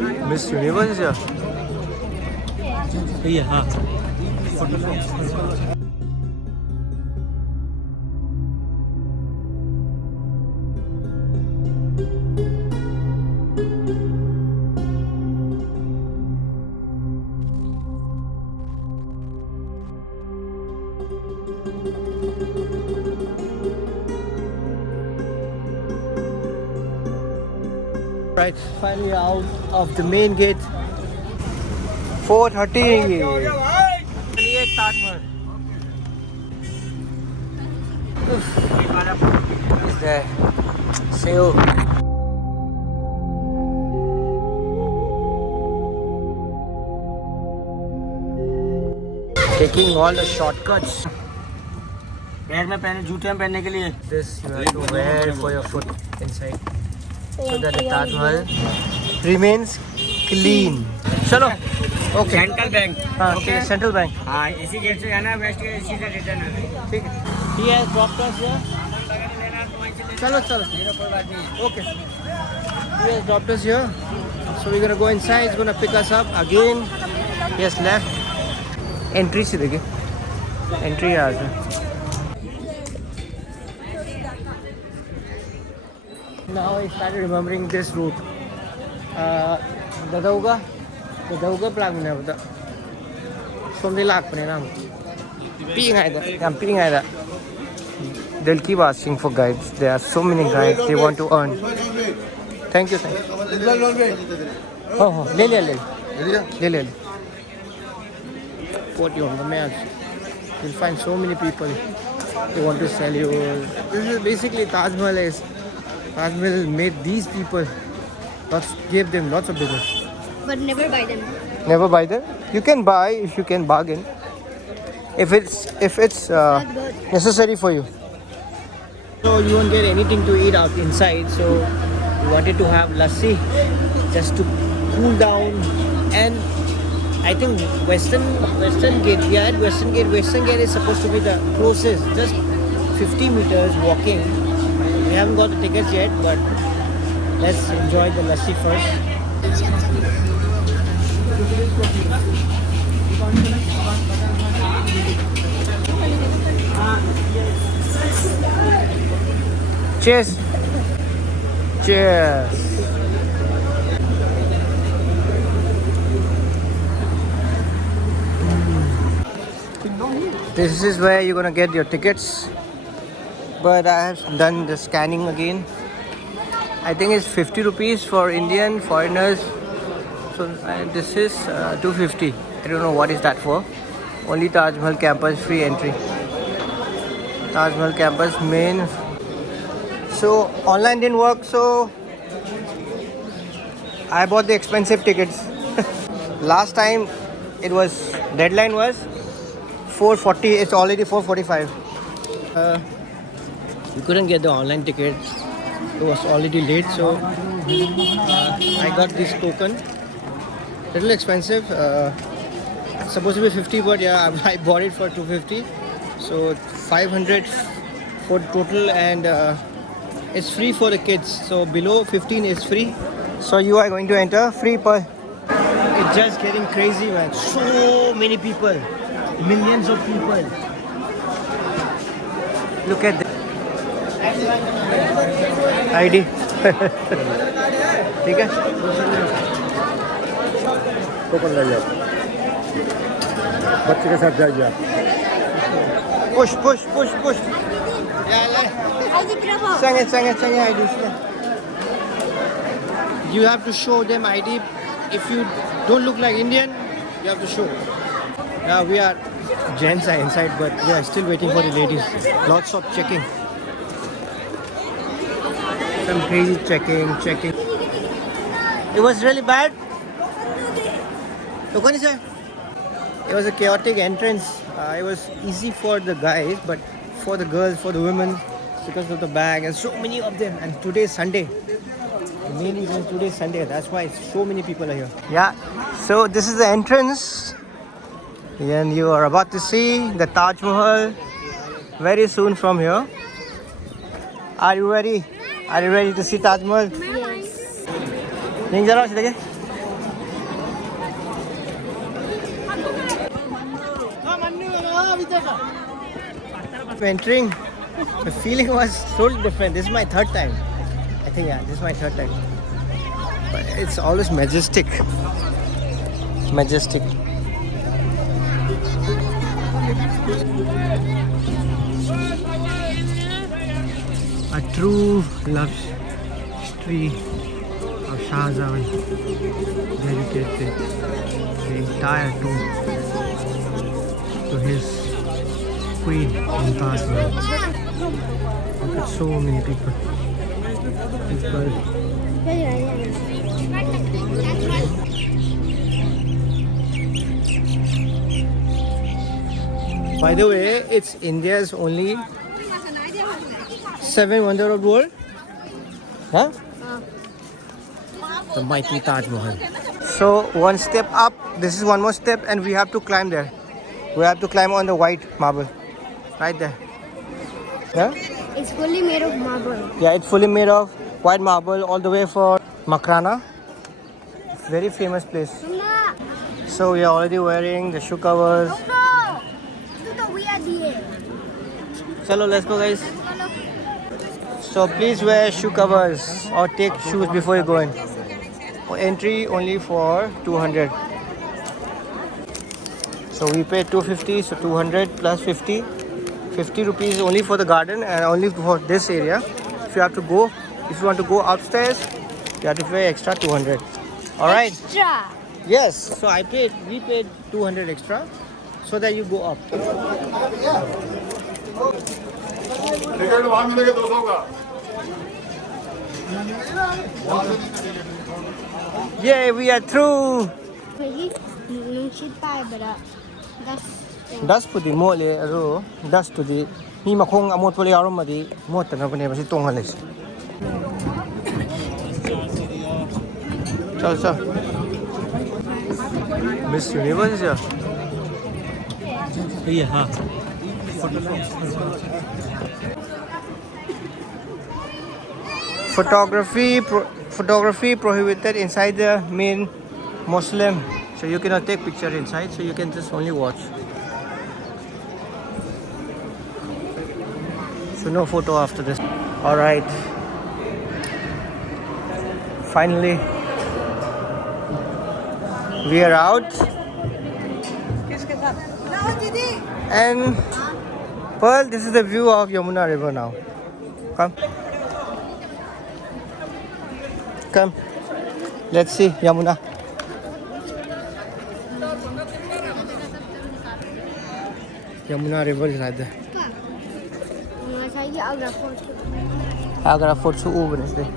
Miss Universe is here. Yeah, हाँ. Right, finally out of the main gate. 4:30. Taj Mahal. Is there? Sail. Taking all the shortcuts. पैर में पहने जूते में पहनने के लिए. This you have to wear for your foot inside, so that the Taj Mahal remains clean. Chalo. Okay. Central bank. हाँ, okay. Central Bank. हाँ, इसी गेट से जाना, वेस्ट गेट इसी से रिटर्न आना. ठीक है. He has dropped us here. चलो चलो. Okay. He has dropped us here. So we're gonna go inside. He's gonna pick us up again. He has left. Entry से देखिए. Entry आ गया. Now I started remembering this route. Dadauga plan na ba? Somdi lak pa na. I'm peeing at that. They'll keep asking for guides. There are so many guides. They want to earn. Thank you. Oh, le. Put you on the map. You'll find so many people. They want to sell you. This is basically Taj Mahal made these people. Gave them lots of business. But never buy them. Never buy them. You can buy if you can bargain. If it's necessary for you. So you won't get anything to eat out inside. So we wanted to have lassi just to cool down. And I think Western Gate. We are at Western Gate. Western Gate is supposed to be the closest, just 50 meters walking. We haven't got the tickets yet, but let's enjoy the lassi first. Cheers. Cheers. This is where you're gonna get your tickets. But I have done the scanning again. I think it's 50 rupees for Indian foreigners. So this is 250. I don't know what is that for. Only Taj Mahal campus free entry. Taj Mahal campus main. So online didn't work, so I bought the expensive tickets. Last time it was deadline was 4:40. It's already 4:45. We couldn't get the online ticket. It was already late, so I got this token. Little expensive. It's supposed to be 50, but yeah, I bought it for 250. So 500 for total, and it's free for the kids. So below 15 is free. So you are going to enter free per. It's just getting crazy, man. So many people, millions of people. Look at this. ID. ठीक है? Token ले जाओ, बच्चे के साथ जाइए आप. Push. Sange ID. You have to show them ID. If you don't look like Indian, you have to show. Now we are gents are inside, but we are still waiting for the ladies. Lots of checking. Some crazy checking. It was really bad. It was a chaotic entrance. It was easy for the guys, but for the girls, for the women, because of the bag and so many of them. And today is Sunday. The main reason today is Sunday. That's why so many people are here. Yeah. So this is the entrance, and you are about to see the Taj Mahal very soon from here. Are you ready? Are you ready to see Taj Mahal? Yes. नहीं जरा से देखे Entering, the feeling was totally different. This is my third time. I think, yeah, this is my third time. But it's always majestic. Majestic. A true love story of Shah Jahan dedicated the entire tomb to his queen Mumtaz. Look at so many people. By the way, it's India's only 7 wonder of the world. Huh? The mighty Taj Mahal. So one step up, this is one more step and we have to climb there. We have to climb on the white marble. Right there. Yeah? It's fully made of marble. Yeah, it's fully made of white marble all the way for Makrana. Very famous place. Mama! So we are already wearing the shoe covers. No! We are there. Chalo, let's go guys. So please wear shoe covers or take shoes before you go in. Entry only for 200. So we paid 250, so 200 plus 50. 50 rupees only for the garden and only for this area. If you want to go upstairs, you have to pay extra 200. Alright? Extra. Yes. So we paid 200 extra so that you go up. Ticket वहाँ मिलेगा 200 का Yeah, we are through. Das pudi mo le aro das tudi mi makong amot poli arom madi mot na bane basi tongalis. Chal. Miss Universe ya. Yeah. Photography prohibited inside the main mausoleum. So you cannot take picture inside, so you can just only watch. So no photo after this. Alright. Finally, we are out. And Pearl, this is the view of Yamuna River now. Come. Let's see Yamuna. Yamuna River is right there. Agra Fort su uben is there.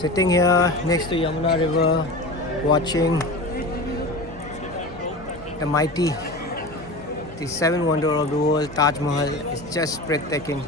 Sitting here next to Yamuna River, watching the mighty, the 7 wonder of the world, Taj Mahal, is just breathtaking.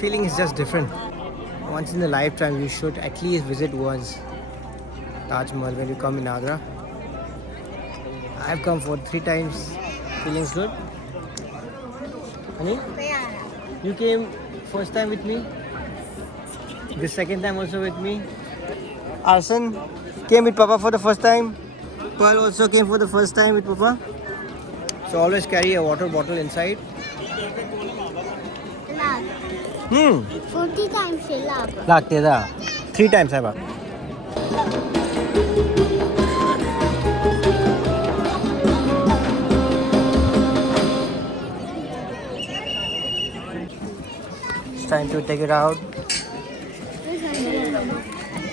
Feeling is just different. Once in a lifetime, you should at least visit once Taj Mahal when you come in Agra. I've come for 3 times. Feeling's good. Honey, you came first time with me. The second time also with me. Arson came with Papa for the first time. Pearl also came for the first time with Papa. So always carry a water bottle inside. 40 times Lagte da. 3 times I bought. It's time to take it out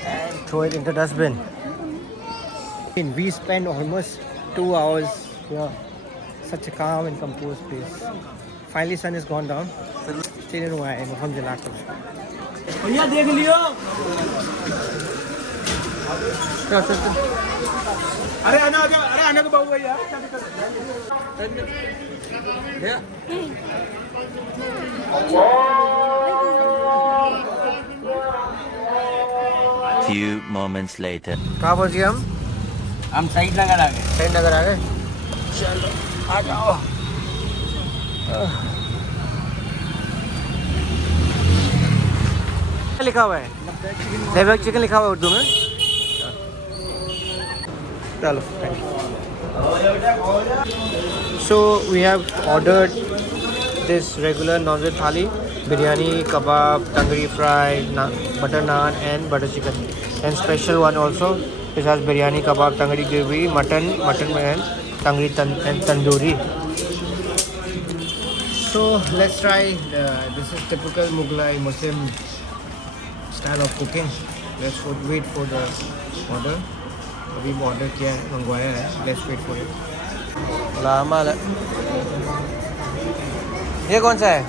and throw it into dustbin. We spent almost 2 hours here. Such a calm and composed place. Finally sun has gone down. Still in why I'm the lack of. भैया देख लियो अरे आना तो बाबू यार few moments later. कहाँ पहुँच गए हम? हम सईद नगर आ गए। सही नगर आ गए। चलो आ जाओ। क्या लिखा हुआ है? लेबक चिकन लिखा हुआ है उर्दू में। चलो। So we have ordered this regular non-veg thali, biryani, kebab, tangri fry, butter naan and butter chicken. And special one also, which has biryani, kebab, tangri gravy, mutton and tangri and tandoori. So let's try. This is typical Mughlai Muslim style of cooking. Let's wait for the order. अभी order किया है, मंगवाया है. Let's wait for it. लामाल. ये कौन सा है?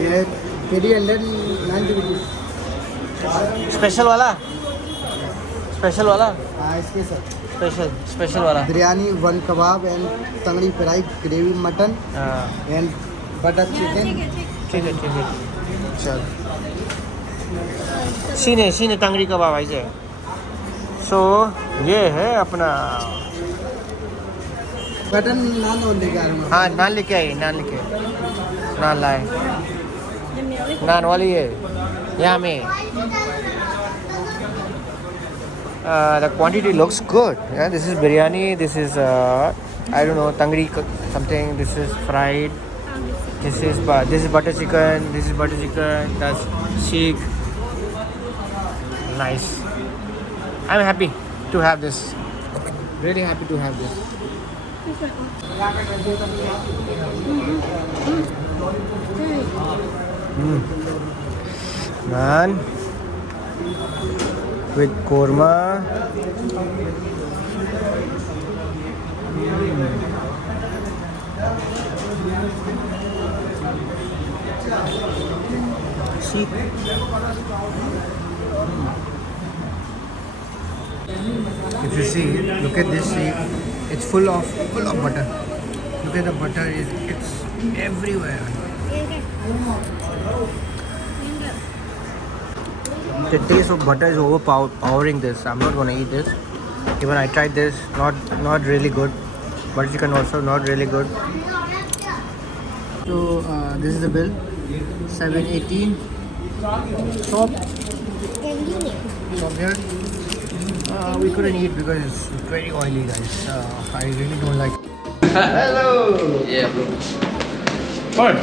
ये 390 रुपीज। स्पेशल वाला? स्पेशल वाला? हाँ स्पेशल वाला. Biryani, one kebab and तंगड़ी fry, gravy mutton हाँ एंड बटर चिकन। ठीक है. चल. सीने तंगड़ी कबाब ऐसे. सो ये है अपना. बटन नान और लेके आ रहा हूँ। हाँ नान लेके आई. नान लाए. नान वाली है यहाँ में. The quantity looks good. Yeah, this is biryani. This is I don't know, tangri something. This is fried. This is butter chicken. That's sheikh. Nice. I'm happy to have this. Really happy to have this. Naan with korma. Sheikh. If you see, look at this sheikh. It's full of butter. Look at the butter. It's everywhere. The taste of butter is overpowering this. I'm not gonna eat this. Even I tried this, not really good. Butter chicken also not really good. So this is the bill. 718. Stop here. We couldn't eat because it's very oily, guys. I really don't like. Hello. Fine.